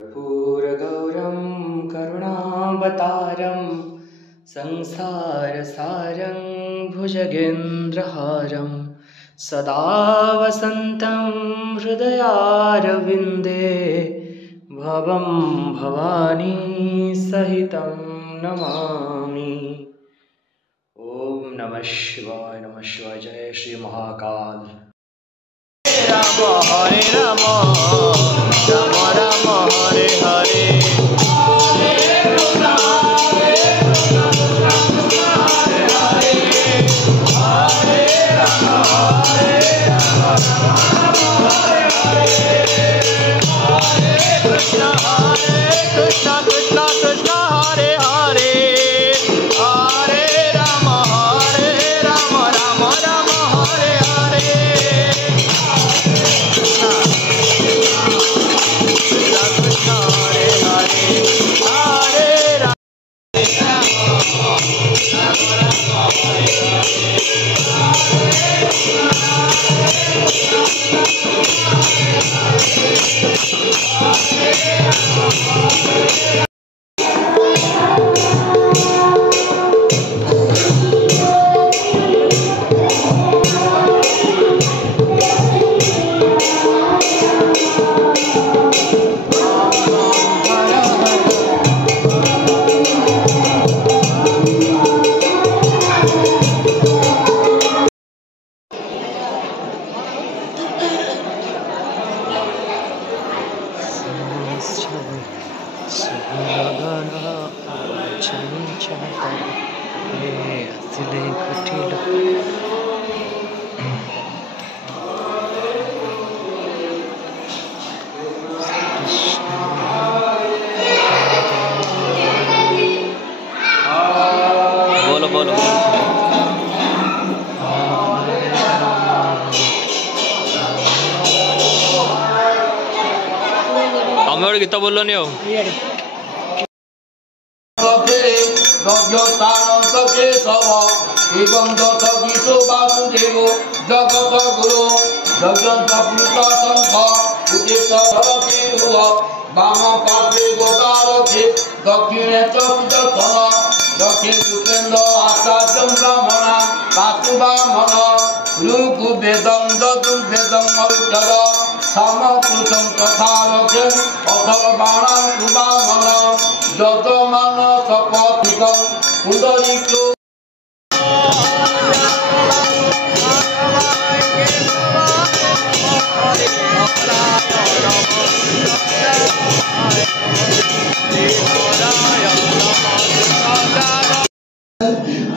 कर्पूरगौरं करुणावतारं संसारसारं भुजगेन्द्रहारं सदा वसन्तं हृदयारविन्दे भवं भवानी सहितं नमामि। ओम नमः शिवाय जय श्री महाकाल। राम हरे राम राम राम हरे हरे कृष्ण कृष्ण कृष्ण हरे हरे हरे राम राम राम हरे हरे कृष्ण कृष्ण हरे हरे हरे राम बोलो बोलो हमें और कितना बोलो नहीं हो एवं जत विश्व वासुदेव जगत गुरु जगत वाम पार्श्वे गोदारथे दक्षिणे च विचक्षण दक्षिण सुखेन्द्र आचार्यं ब्राह्मणा पातुबामन ऋग्वेदं यजुर्वेदं अक्षर समकृतं तथा रथे अथर्वाणां सुबामन यजमान सपथितं पुंडरीको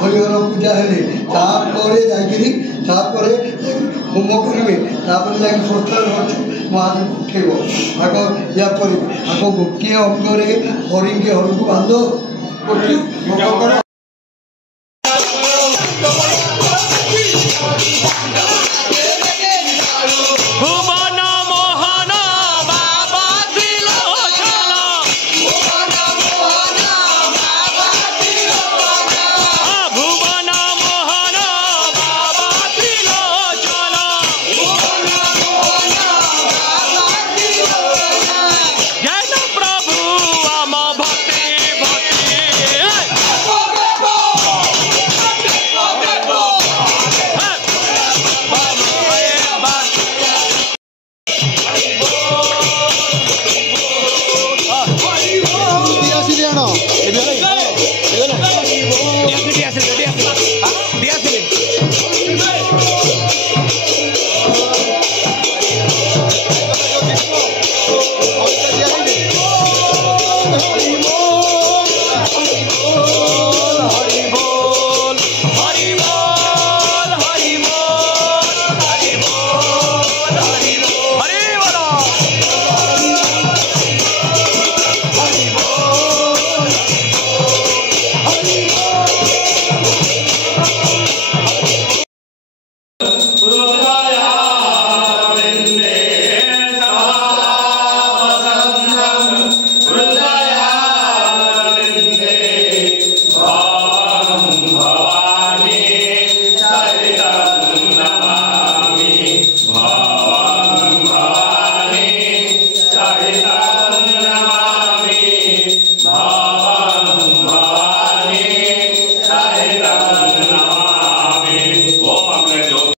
हरिहर पूजा हेले तापरे जाइकिरी तापरे होम करिवे तापरे जाई प्रस्थान महादेव उठेब आग या पर आग गोटे अंगरे हरि के हरकू बांध